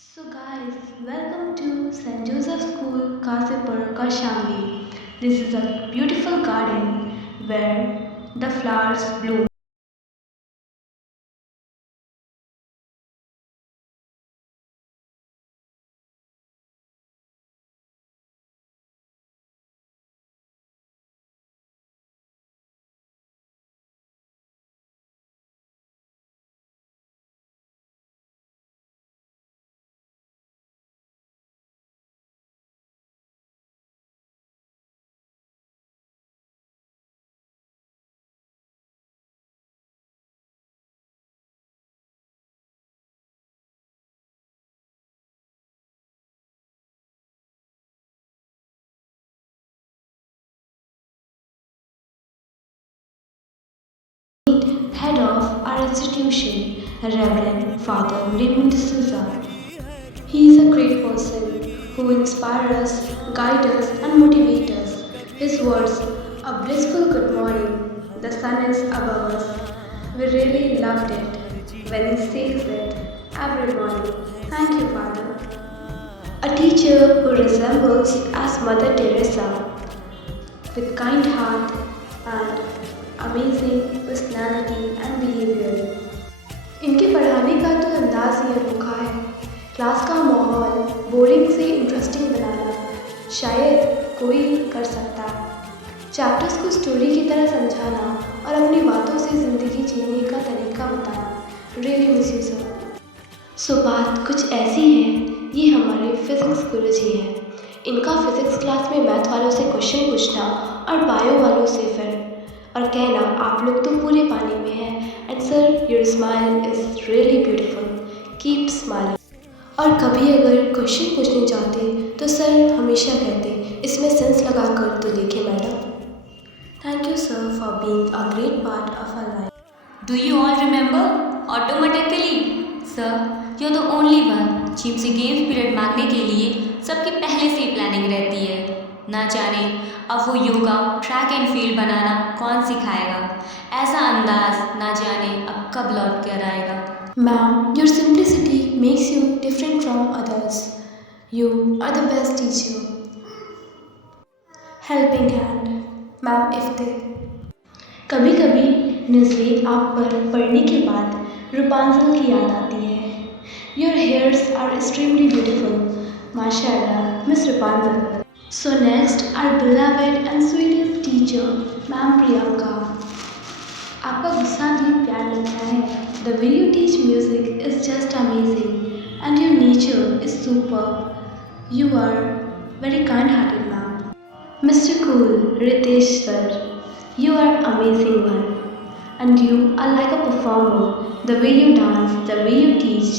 So guys, welcome to St. Joseph School, Kasipur, Kashambi. This is a beautiful garden where the flowers bloom. Head of our institution, Reverend Father Raymond D'Souza. He is a great person who inspires us, guides us, and motivates us. His words, a blissful good morning, the sun is above us. We really loved it when he says it every morning. Thank you, Father. A teacher who resembles as Mother Teresa with kind heart and amazing personality and behavior. इनके पढ़ाने का तो अंदाज ही अनोखा है। Class का माहौल boring से इंटरेस्टिंग बनाना शायद कोई कर सकता है। चैप्टर्स को स्टोरी की तरह समझाना और अपनी बातों से ज़िंदगी जीने का तरीका बताना रियली मिस यू सर। सो बात कुछ ऐसी है, ये हमारे फिज़िक्स गुरुजी हैं। इनका फिज़िक्स क्लास में मैथ वालों से क्वेश्चन पूछना और बायो वालों से फिर और कहना आप लोग तो पूरे पानी में हैं and sir your smile is really beautiful, keep smiling. और कभी अगर क्वेश्चन पूछने जाते तो सर हमेशा कहते इसमें सेंस लगा कर तो लिखे madam. Thank you sir for being a great part of our life. Do you all remember? Automatically, sir, you're the only one जिनसे गेम्स पीरियड मांगने के लिए सबकी पहले से ही प्लानिंग रहती है। ना जाने अब वो योगा ट्रैक एंड फील्ड बनाना कौन सिखाएगा। ऐसा अंदाज ना जाने अब कब लौट कर आएगा। Ma'am, your simplicity makes you different from others. You are the best teacher. Helping hand, ma'am Ifte. कभी कभी नज़रें आप पर पड़ने के बाद रूपांजल की याद आती है। Your hairs are extremely beautiful. माशाअल्लाह, miss Rupanjal. So next, our beloved and sweetest teacher, ma'am Priyanka. आपका गुस्सा भी प्यार लगता है। The way you teach music is just amazing, and your nature is superb. You are very kind-hearted, ma'am. Mr. Cool, Ritesh sir, you are amazing one, and you are like a performer. The way you dance, the way you teach,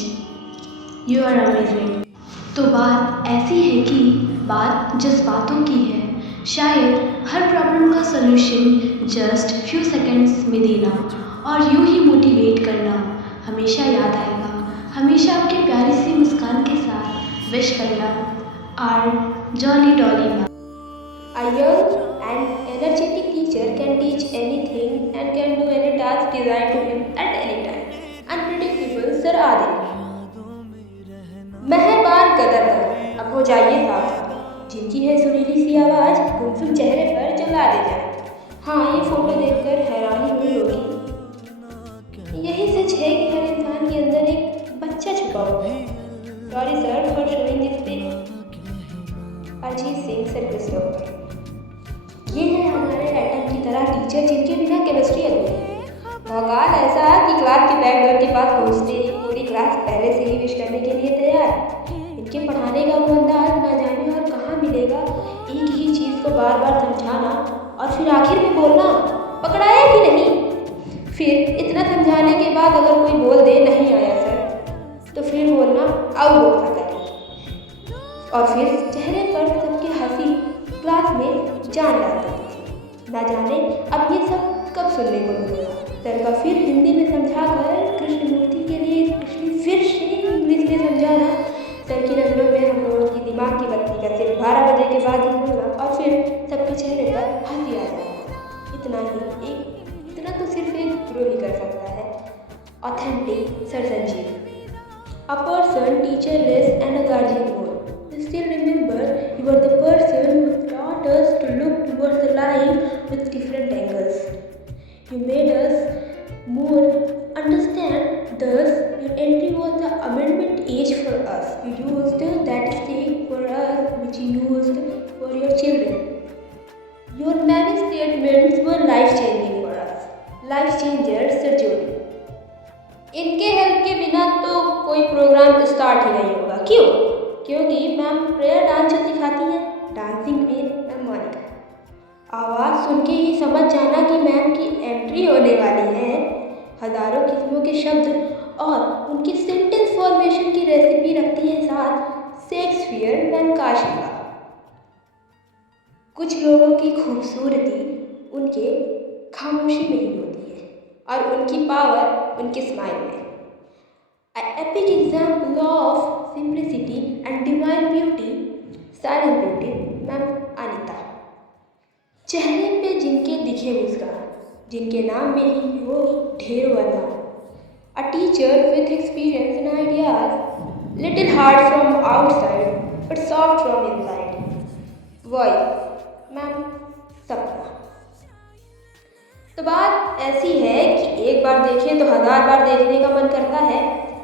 you are amazing. तो बात ऐसी है कि बात जज्बातों की है। शायद हर problem का सलूशन जस्ट फ्यू सेकंड्स में देना और यूं ही मोटिवेट करना हमेशा याद आएगा। हमेशा आपकी प्यारी सी मुस्कान के साथ विश करना our Jolly Dolly ma'am. A young and energetic teacher can teach anything and can do any task designed to him at any time. Unpredictable Sir Adil. मेहरबान कदर अब हो जाइए साथ, जिनकी है सुरीली सी आवाज़ गुमसुम चेहरे पर जला दे जाए। हाँ, ये फोटो देखकर हैरानी हुई होगी। यही सच है कि हर इंसान के अंदर एक बच्चा छुपा हुआ है। Sorry sir for showing this pic. Ajit Singh sir Christopher. ये है हमारे एटम की तरह टीचर जिनके बिना केमिस्ट्री अधूरी है। औकात ऐसा कि क्लास के बैक डोर के पास पहुंचते ही पूरी क्लास पहले से ही विश करने के लिए तैयार। इनके पढ़ाने का वो अंदाज ना जाने और कहाँ मिलेगा। एक ही चीज़ को बार बार समझाना और फिर आखिर में बोलना पकड़ाया कि नहीं। फिर इतना समझाने के बाद अगर कोई बोल दे नहीं आया सर, तो फिर बोलना आओ बोलना करें। और फिर चेहरे पर सबकी हंसी क्लास में जान डालती थी। ना जाने अब ये सब कब सुनने को मिलेगा। सर का फिर हिंदी में समझाकर कृष्णमूर्ति के लिए फिर से इंग्लिश में समझाना। सर की नज़रों में हम लोगों की दिमाग की बत्ती का सिर्फ 12 बजे के बाद ही खुलना और फिर सबके चेहरे पर हंसी आ जाना। इतना तो सिर्फ एक गुरु ही कर सकता है। Authentic sir Sanjeev. A person teacherless and a guardian more. You still remember you were the person who taught us to look towards the line with different angles. You made us more understand. Thus, your entry was the amendment age for us. You used that stake for us which you used for your children. Your many statements were life-changing for us. Life changer Sir Jody. इनके help के बिना तो कोई programme start ही नहीं होगा। क्यों? क्योंकि ma'am prayer dance जो सिखाती हैं, डांसिंग क्वीन मैम मोनिका। आवाज़ सुन के ही समझ जाना कि मैम की एंट्री होने वाली है। हज़ारों किस्मों के शब्द और उनकी सेंटेंस फॉर्मेशन की रेसिपी रखती है साथ शेक्सपियर मैम काशिका। कुछ लोगों की खूबसूरती उनके खामोशी में ही होती है और उनकी पावर उनके स्माइल में। An epic example of simplicity and divine beauty, silent beauty, ma'am Anita. चेहरे पे जिनके दिखे मुस्कान, जिनके नाम में ही हो ढेर वरदान। A teacher with experience and ideas, little hard from outside but soft from inside. Voice, ma'am सपना। तो बात ऐसी है कि एक बार देखें तो 1000 बार देखने का मन करता है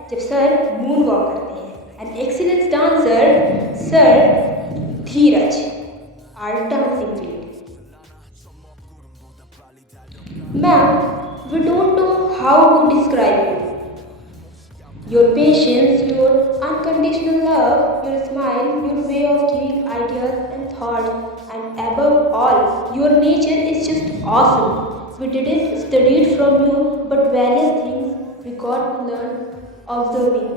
जब सर मून वॉक करते हैं। An excellence dancer sir Dheeraj R dancing field. Ma'am we don't know how to describe you. Your patience, your unconditional love, your smile, your way of giving ideas and thought, and above all your nature is just awesome. We didn't study it from you, but various things we got to learn observing.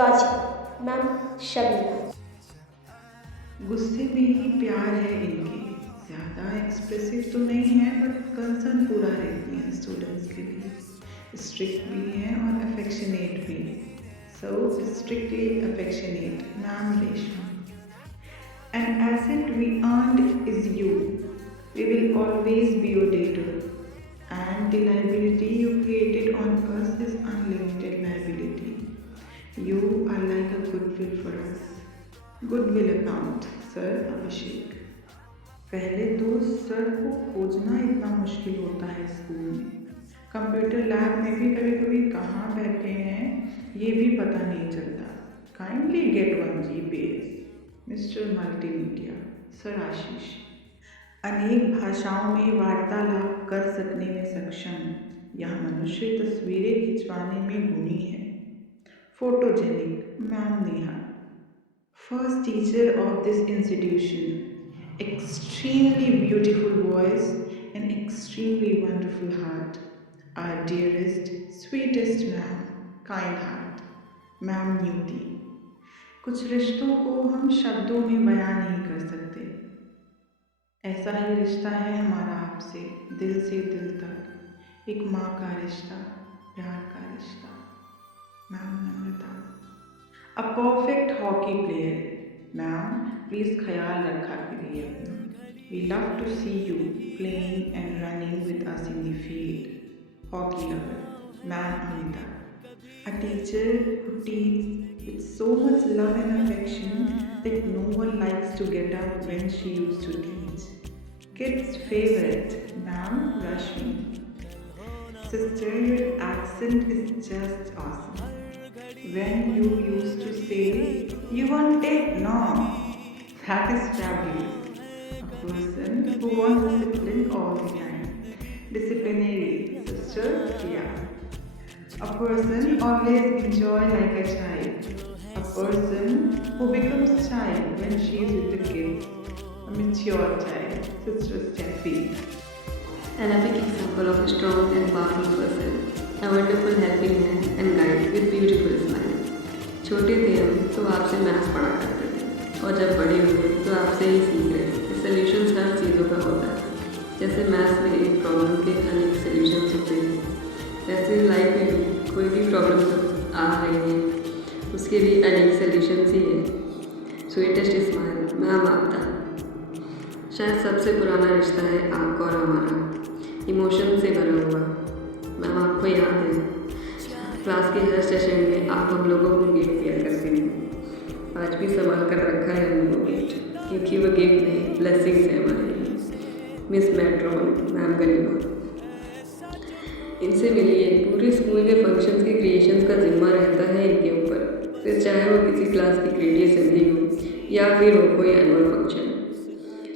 Logic, ma'am Shabina. गुस्से में ही प्यार है इनके, ज़्यादा expressive तो नहीं है but concern पूरा रहती हैं स्टूडेंट्स के लिए। स्ट्रिक्ट भी हैं और अफेक्शनेट भी। So strictly affectionate ma'am Reshma. And asset we earned is you. We will always be your debtor, and the liability you created on us is unlimited liability. You are like a goodwill for us. Goodwill account, Sir Abhishek. पहले तो sir को खोजना इतना मुश्किल होता है school में। Computer lab में भी कभी कभी कहाँ बैठे हैं ये भी पता नहीं चलता। Kindly get 1 GPS, Mr. Multimedia, Sir Ashish. अनेक भाषाओं में वार्तालाप कर सकने में सक्षम यह मनुष्य तस्वीरें खिंचवाने में गुणी है। Photogenic ma'am Neha. First teacher of this institution, extremely beautiful voice and extremely wonderful heart, our dearest sweetest ma'am, kind heart, ma'am Nuti. कुछ रिश्तों को हम शब्दों में बयां नहीं कर सकते। ऐसा ही रिश्ता है हमारा आपसे, दिल से दिल तक, एक माँ का रिश्ता, प्यार का रिश्ता, ma'am Namrata. A perfect hockey player, ma'am please ख्याल रखा करिए अपना। We love to see you playing and running with us in the field, hockey lover, ma'am Amita. A teacher who teach with so much love and affection that no one likes to get up when she used to teach. Kids' favorite, Ma'am Rashmi. Sister, your accent is just awesome. When you used to say, you want it? No. That is fabulous. A person who wants discipline all the time. Disciplinary, Sister Priya. A person always enjoy like a child. A person who becomes child when she is with the kids. A mature child, Sister Steffi. An epic example of a strong and powerful person. A wonderful helping hand and guide with beautiful smile. छोटे थे हम तो आपसे maths पढ़ा करते थे और जब बड़े हुए तो आपसे ही सीख रहे थे। सॉल्यूशंस हर चीज़ों का होता है। जैसे मैथ्स में एक प्रॉब्लम के अनेक सॉल्यूशंस होते हैं, वैसे लाइफ में भी कोई भी प्रॉब्लम आ रही है उसके भी अनेक सॉल्यूशंस ही है। स्वीटेस्ट स्माइल, मैम आपदा। शायद सबसे पुराना रिश्ता है आपका और हमारा, इमोशन से भरा हुआ। मैम आपको याद है क्लास के हर सेशन में आप हम लोगों को गिफ्ट दिया करते हैं। आज भी संभाल कर रखा है हमने वो गिफ्ट, क्योंकि वो गिफ्ट नहीं ब्लेसिंग्स है हमारे लिए। मिस मेट्रोन मैम गलीमा, इनसे मिलिए। पूरे स्कूल के फंक्शंस के क्रिएशंस का जिम्मा रहता है इनके ऊपर, फिर चाहे वो किसी क्लास की क्रिएटिव असेंबली हो या फिर हो कोई एनुअल फंक्शन।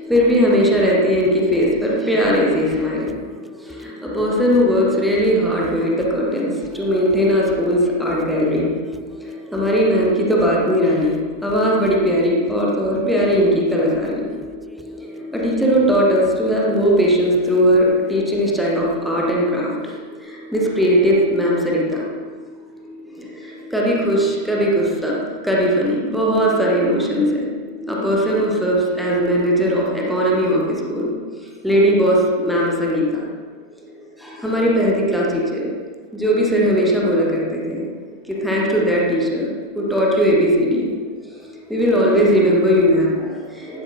फिर भी हमेशा रहती है इनकी फेस पर प्यारी सी smile. A person who works really hard behind the curtains to maintain our school's art gallery. हमारी मैम की तो बात नहीं रही, आवाज़ बड़ी प्यारी और तो और प्यारी इनकी कलाकारी। A teacher who taught us to have more patience through her teaching style of art and craft, Miss Creative ma'am Sarita. कभी खुश, कभी गुस्सा, कभी फनी, बहुत सारे इमोशंस हैं। A person who serves as manager of economy of school, lady boss ma'am Sangeeta. हमारी पहली क्लास टीचर, जो भी सर हमेशा बोला करते थे कि thanks to that teacher who taught you ABCD, we will always remember you ma'am,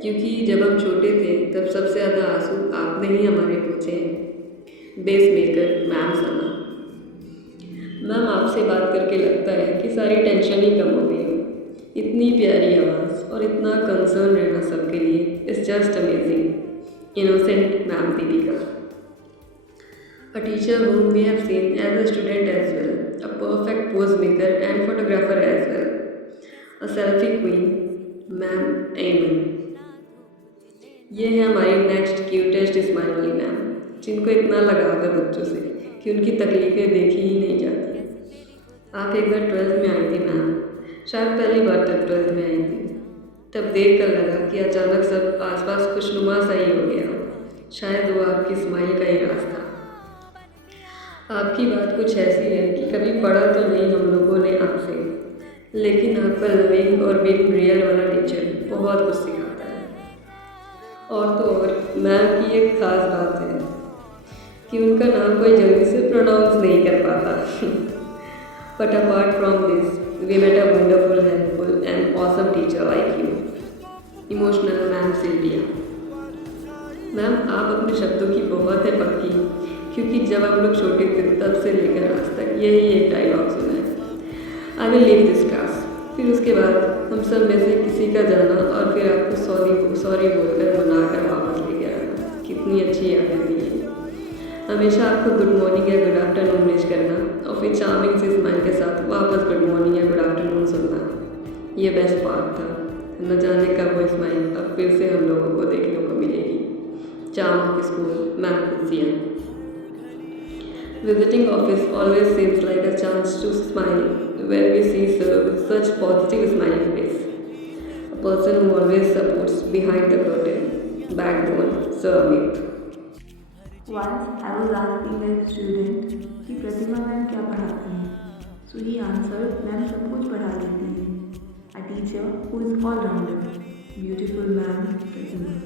क्योंकि जब हम छोटे थे तब सबसे ज़्यादा आंसू आपने ही हमारे पोंछे हैं। बेस मेकर मैम सना। मैम आपसे बात करके लगता है कि सारी टेंशन ही कम हो गई हो। इतनी प्यारी आवाज़ और इतना कंसर्न रहना सबके लिए is just amazing. Innocent ma'am Deepika. A teacher whom we have seen as a student as well, a perfect pose maker and photographer as well, a selfie queen, ma'am एमन। ये है हमारी नेक्स्ट क्यूटेस्ट स्माइल वाली ma'am, जिनको इतना लगाव है बच्चों से कि उनकी तकलीफ़ें देखी ही नहीं जाती। आप एक बार 12th में आई थी मैम, शायद पहली बार तब 12th में आई थी। तब देख कर लगा कि अचानक सब आसपास खुशनुमा सा ही हो गया, शायद वो आपकी स्माइल का ही राज था। आपकी बात कुछ ऐसी है कि कभी पढ़ा तो नहीं हम लोगों ने आपसे, लेकिन आपका लविंग और बीइंग रियल वाला टीचर बहुत कुछ सिखाता है। और तो और मैम की एक ख़ास बात है कि उनका नाम कोई जल्दी से प्रोनाउंस नहीं कर पाता। But apart from this we met a wonderful, helpful and awesome teacher like you, emotional ma'am Silvia. Ma'am आप अपने शब्दों की बहुत है पक्की, क्योंकि जब हम लोग छोटे थे तब से लेकर आज तक यही एक डायलॉग सुना है, I will leave this class. फिर उसके बाद हम सब में से किसी का जाना और फिर आपको सॉरी बोलकर मनाकर वापस लेकर आना, कितनी अच्छी यादें थी ये। हमेशा आपको गुड मॉर्निंग या गुड आफ्टरनून विश करना और फिर चार्मिंग सी स्माइल के साथ वापस गुड मॉर्निंग या गुड आफ्टरनून सुनना, ये बेस्ट पार्ट था। न जाने कब वो स्माइल अब फिर से हम लोगों को देखने को मिलेगी। चार्म ऑफ स्कूल मैम खुशियाँ। Visiting office always seems like a chance to smile when we see sir with such positive smiling face. A person who always supports behind the curtain. Backbone, Sir Amit. Once I was asking a student कि प्रतिमा ma'am क्या पढ़ाती हैं, so he answered, ma'am सब कुछ पढ़ा लेती है। A teacher who is all rounder. Beautiful ma'am Pratima.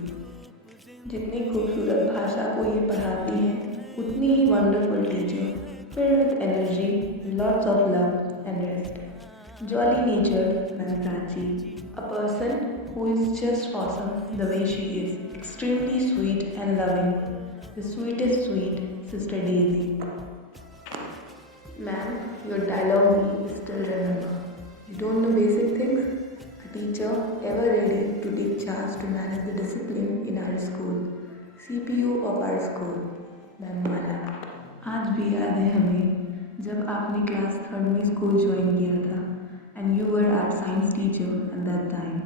जितनी खूबसूरत भाषा को ये पढ़ाती है, उतनी ही wonderful teacher, filled with energy, lots of love and rest. Jolly natured, Madam Prachi, a person who is just awesome the way she is, extremely sweet and loving, the sweetest sweet, Sister Daisy. Ma'am, your dialogue we still remember. You don't know basic things? A teacher ever ready to take charge to manage the discipline in our school, CPU of our school. Ma'am Mala. आज भी याद है हमें जब आपने class 3rd में school join किया था and you were our science teacher at that time,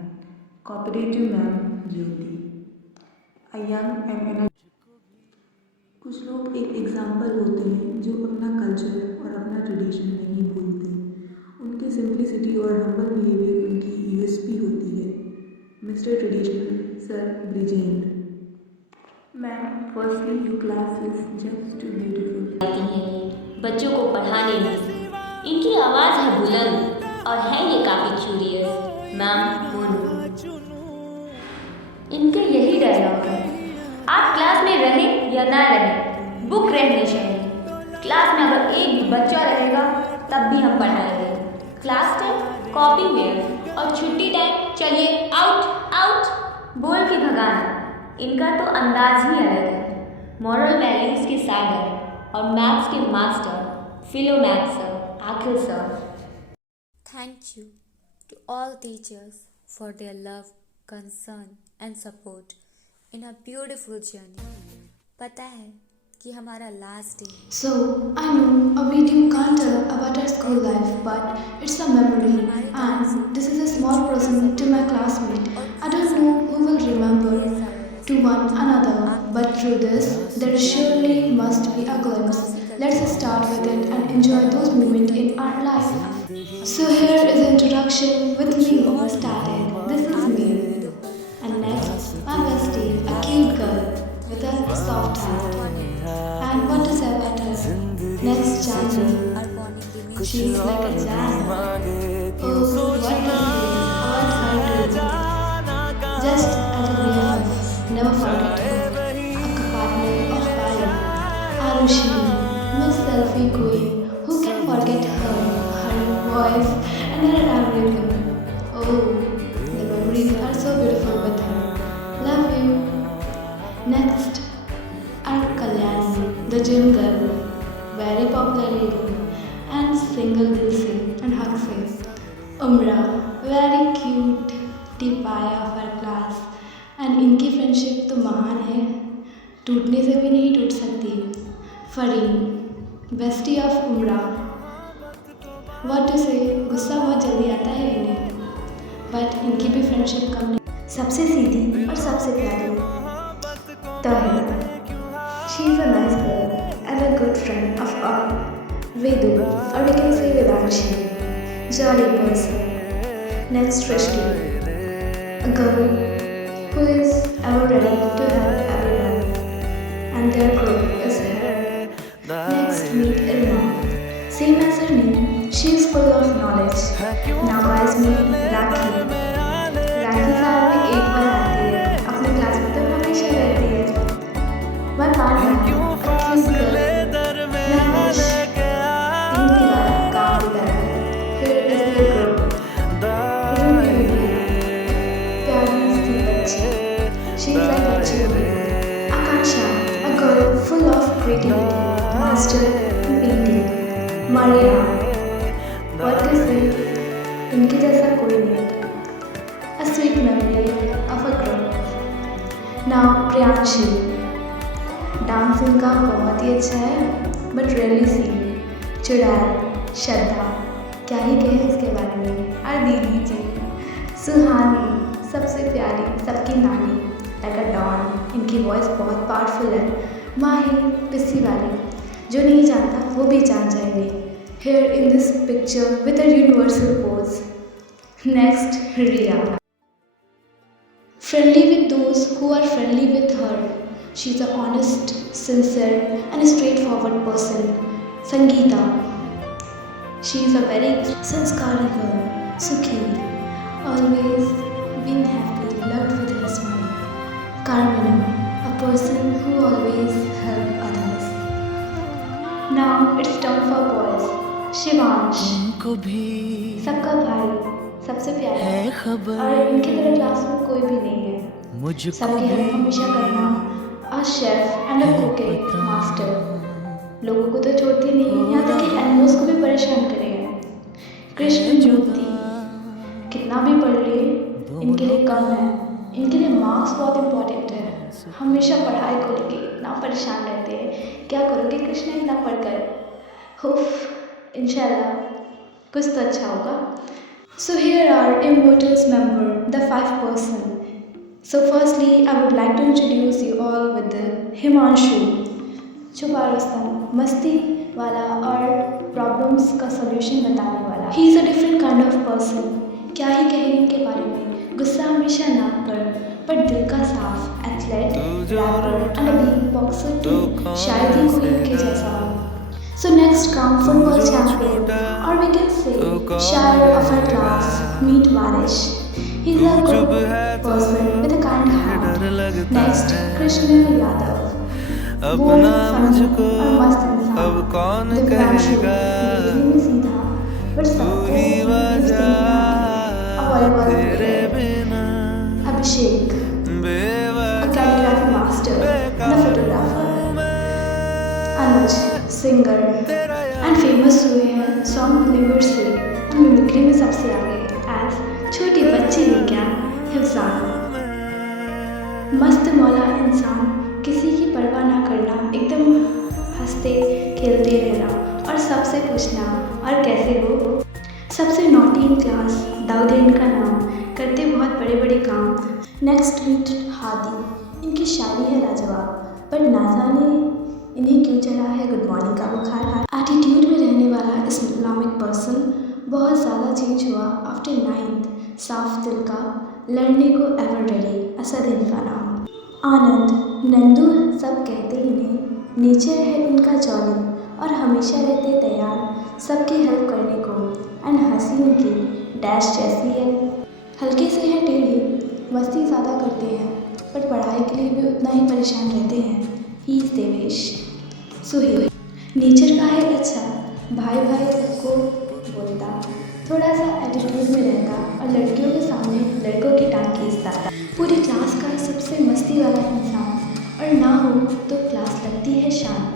cooperative ma'am Jyoti. A young and कुछ लोग एक एग्जाम्पल होते हैं जो अपना कल्चर और अपना ट्रेडिशन नहीं भूलते। उनकी सिंप्लिसिटी और हम्बल बिहेवियर उनकी USP होती है। Mister traditional sir Brijendra. Ma'am, firstly your class is just too beautiful. आती हैं बच्चों को पढ़ाने में। इनकी आवाज़ है बुलंद और है ये काफ़ी क्यूरियस। मैम मोनू। इनके यही डायलॉग है, आप क्लास में रहें या ना रहें, बुक रहनी चाहिए। क्लास में अगर एक भी बच्चा रहेगा तब भी हम पढ़ाएंगे। क्लास टाइम कॉपी वेयर और छुट्टी टाइम चलिए आउट आउट बोल के भगाना। इनका तो अंदाज ही अलग है। मॉरल वैल्यूज़ के सागर और मैथ्स के master Philomath sir Akhil sir. Thank you to all teachers for their love, concern and support in a beautiful journey. पता है कि हमारा last day So, I know a video can't tell about our school life, but it's a memory. And this is a small present to my classmate. I don't know who will remember to one another, but through this, there surely must be a glimpse. Let's start with it and enjoy those moments in our life. So here is introduction with me started. This is me. And next, my bestie, a cute girl with a soft heart. And what to say about her? Next, Chandni. She's like a jam. Oh, what a day. How excited. Just at a BFF, never forget her. A partner of Pari. Arushi, Miss Selfie Queen. Who can forget her? Her voice and her everything. Oh, the memories are so beautiful with her. Love you. Next, our Kalyani, the gym girl, very popular lady, and single dil se and hug se. Umra, very cute, टिपाया of our class, and इनकी friendship तो महान है, टूटने से भी नहीं टूट सकती. फरीन, bestie of उमरा. What to say, गुस्सा बहुत जल्दी आता है इन्हें, बट इनकी भी फ्रेंडशिप कम नहीं. सबसे सीधी और सबसे प्यारी Tahir. She is a nice girl and a good friend of our Vedu, or we can say Vedanshi. Jolly person. Next, Shrishti, a girl who is ever ready to help everyone, and their group is her. Next, meet Irma. Same as her name, she is full of knowledge. Now guys meet Rakhi. राखी साल में एक बार आती है, अपने class में तो हमेशा रहती है. My partner, a cute girl, Nanish, तीन किनारा काम की तरह. Here is the group. प्यारी सी बच्ची. She is like a children. Akansha, a girl full of creativity, master in painting. Maria, what to say? इनके जैसा कोई नहीं. A sweet memory of a group. Now Priyanshi. Dance इनका बहुत ही अच्छा है, बट रियली सी. चुड़ैल, श्रद्धा, क्या ही कहें इसके बारे में. और दीदी जी, सुहानी, सबसे प्यारी, सबकी नानी, लाइक अ डॉन. इनकी वॉइस बहुत पावरफुल है. माही, पिस्सी वाली, जो नहीं जानता वो भी जान जाएंगे. Here in this picture with a universal pose. Next, Riya. Friendly with those who are friendly with her. She's an honest, sincere and straightforward person. Sangeeta. She is a very sanskari girl. Sukhi. Always being happy, loved with her smile. Carmina. A person who always helps others. Now it's time for boys. Shivansh, सबका भाई, सबसे प्यारा, और इनकी तरह class में कोई भी नहीं है. सबकी हेल्प हमेशा करना. A chef and a cooking master. लोगों को तो छोड़ती नहीं, यहाँ तक कि एनिमल्स को भी परेशान करेगा. कृष्ण मूर्ति, कितना भी पढ़ ले इनके लिए कम है. इनके लिए मार्क्स बहुत इम्पोर्टेंट है. हमेशा पढ़ाई को लेके इतना परेशान रहते हैं. क्या करोगे कृष्ण इतना पढ़कर? हुफ, इंशाल्लाह कुछ तो अच्छा होगा. So here are Immortals member, the 5 person. So firstly, I would like to introduce you all with the Himanshu. छुपा रुस्तम, मस्ती वाला और प्रॉब्लम्स का सॉल्यूशन बताने वाला. He is a different kind of person. क्या ही कहें इनके बारे में. गुस्सा हमेशा नाक पर दिल का साफ. Athlete, rapper and a big boxer too. शायद ही कोई इनके जैसा हो. So next come football champion, or we can say Shire of our class, meet Varish. He's a good person with a kind heart. Next, Krishna Yadav. Bold, funny और मस्त इंसान. दिव्यांशु, दिखने में सीधा, but सबको समझता. A volleyball player. Abhishek, a calligraphy master and a photographer. Anuj, singer and famous हुए हैं सॉन्ग डिलीवर से और मिमिक्री में सबसे आगे एज छोटे बच्चे ही क्या हिफ्ज़ान। मस्त मौला इंसान, किसी की परवाह ना करना, एकदम हंसते खेलते रहना और सबसे पूछना और कैसे हो। सबसे नॉटी इन क्लास, दाऊद इनका नाम, करते बहुत बड़े बड़े काम। नेक्स्ट मीट हादी, इनकी शायरी है लाजवाब, पर ना जाने इन्हें क्यों चढ़ा है गुड मॉर्निंग का बुखार। एटीट्यूड में रहने वाला इस्लामिक पर्सन, बहुत ज़्यादा चेंज हुआ आफ्टर 9th, साफ दिल का, लड़ने को एवर रेडी, असद इनका नाम। आनंद, नंदू सब कहते इन्हें, नेचर है इनका जॉली और हमेशा रहते तैयार सबकी हेल्प करने को। एंड हंसी उनकी डैश जैसी है, हल्के से है टेढ़े, मस्ती ज़्यादा करते हैं पर पढ़ाई के लिए भी उतना ही परेशान रहते हैं। He is Devesh. Suhel, nature का है अच्छा, भाई भाई सबको बोलता, थोड़ा सा एटीट्यूड में रहता और लड़कियों के सामने लड़कों की टांग खींचता। पूरी क्लास का सबसे मस्ती वाला इंसान, और ना हो तो क्लास लगती है शांत,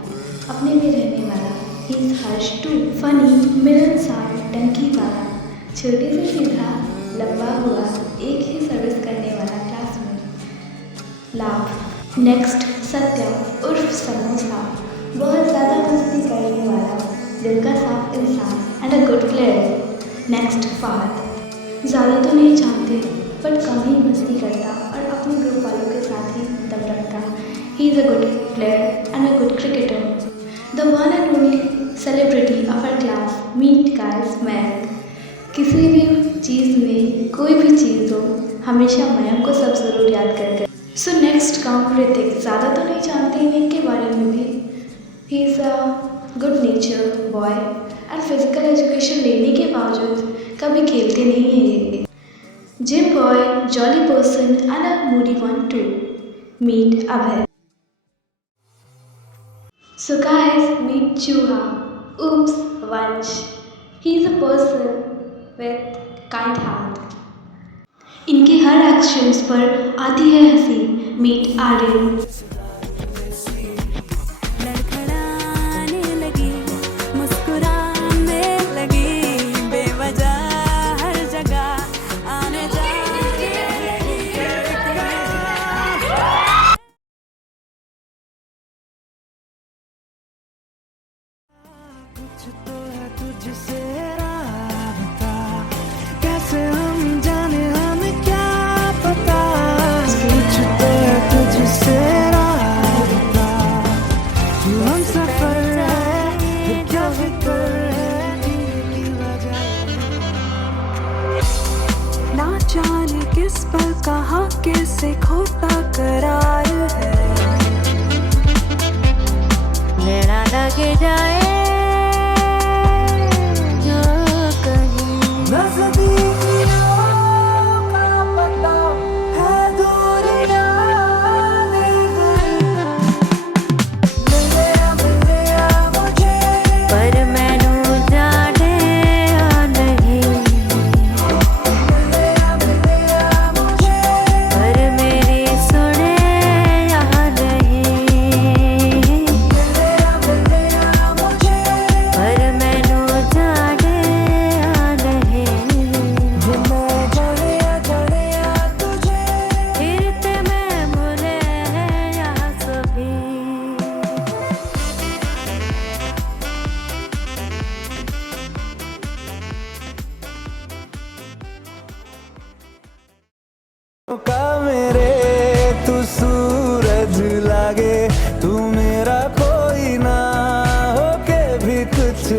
अपने में रहने वाला। He is Harsh too, funny, मिलनसार, टंकी वाला, छोटे से सीधा, लंबा हुआ, एक ही सर्विस करने वाला क्लास में। लाभ, नेक्स्ट सत्यम उर्फ समोसा, बहुत ज़्यादा मस्ती करने वाला, दिल का साफ इंसान and a good player. Next Fahad, ज़्यादा तो नहीं जानते पर कम ही मस्ती करता और अपने ग्रुप वालों के साथ ही दम रखता। He is a good player and a good cricketer. The one and only celebrity of our class, meet guys Mayank. किसी भी चीज़ में कोई भी चीज़ हो, हमेशा मयंक को सब ज़रूर याद करके। सो नेक्स्ट काम ऋतिक, ज़्यादा तो नहीं जानते इनके बारे में भी। He is a good nature boy and physical education लेने के बावजूद कभी खेलते नहीं हैं ये। Gym boy, jolly person and a moody one too. Meet Abhay. So guys, meet Chuha. Oops, Vansh. He's a person with kind heart. इनके हर actions पर आती है हंसी। मीट आर्यन। किस पर कहाँ कैसे खोता करार है, मेरा लगे जाए जो कहीं नज़दीकियों का पता है दूरियां मिले मुझे, पर मैनू जाने या नहीं। का मेरे तू सूरज लागे, तू मेरा कोई ना होके भी कुछ